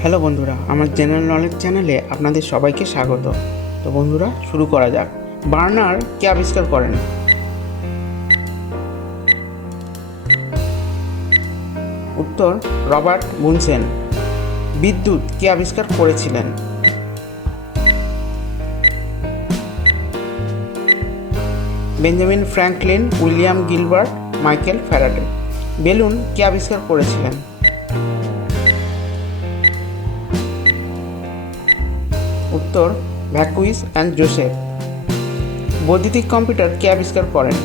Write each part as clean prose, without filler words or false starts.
Hello বন্ধুরা, আমার general knowledge চ্যানেলে আপনাদের সবাইকে স্বাগত। তো বন্ধুরা, শুরু করা যাক। বার্নার কে আবিষ্কার করেন? উত্তর, রবার্ট বুনসেন। বিদ্যুৎ কে আবিষ্কার করেছিলেন? Benjamin Franklin, William Gilbert, Michael Faraday. Balloon কে আবিষ্কার করেছিলেন? উত্তর, ভ্যাকুইস অ্যান্ড জোসেফ। বৈদ্যুতিক কম্পিউটার কে আবিষ্কার করেন?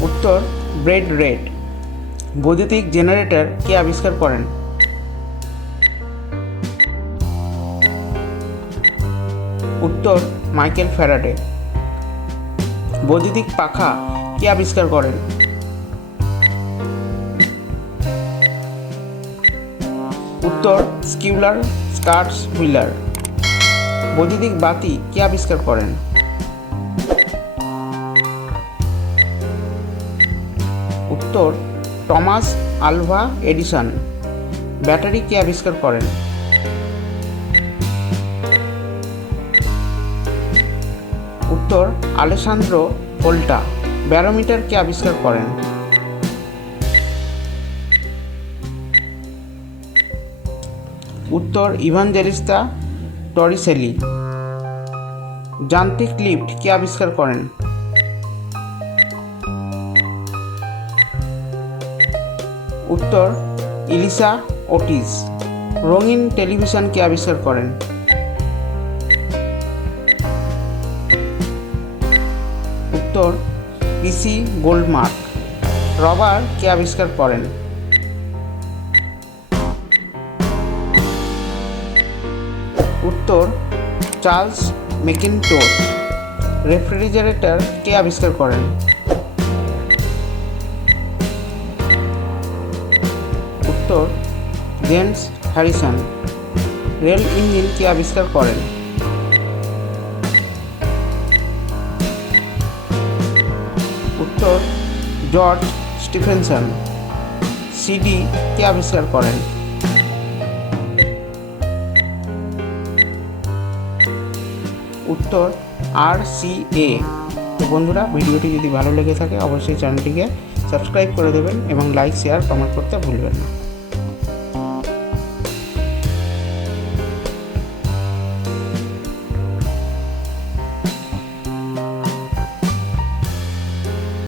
উত্তর, ব্রেড রেড। বৈদ্যুতিক জেনারেটর কে আবিষ্কার করেন? উত্তর, মাইকেল ফ্যারাডে। বৈদ্যুতিক পাখা কে আবিষ্কার করেন? উত্তর, স্কিউলার স্কার্টস হুইলার। বৈদ্যুতিক বাতি কে আবিষ্কার করেন? উত্তর, টমাস আলভা এডিসন। ব্যাটারি কে আবিষ্কার করেন? উত্তর, আলেসান্দ্রো ভোল্টা। ব্যারোমিটার কে আবিষ্কার করেন? উত্তর, ইভানজেলিস্তা টরিসেলি। যান্ত্রিক লিফট কে আবিষ্কার করেন? উত্তর, ইলিসা ওটিস। রঙিন টেলিভিশন কে আবিষ্কার করেন? উত্তর, পিসি গোল্ডমার্ক। রবার কে আবিষ্কার করেন? উত্তর, চার্লস ম্যাকিন্টোশ। রেফ্রিজারেটর কে আবিষ্কার করেন? উত্তর, জেমস হ্যারিসন। রেল ইঞ্জিন কে আবিষ্কার করেন? উত্তর, জর্জ স্টিফেনসন। সিডি কে আবিষ্কার করেন? উত্তর, RCA। তো বন্ধুরা, ভিডিওটি যদি ভালো লেগে থাকে অবশ্যই চ্যানেলটিকে সাবস্ক্রাইব করে দেবেন এবং লাইক, শেয়ার, কমেন্ট করতে ভুলবেন না।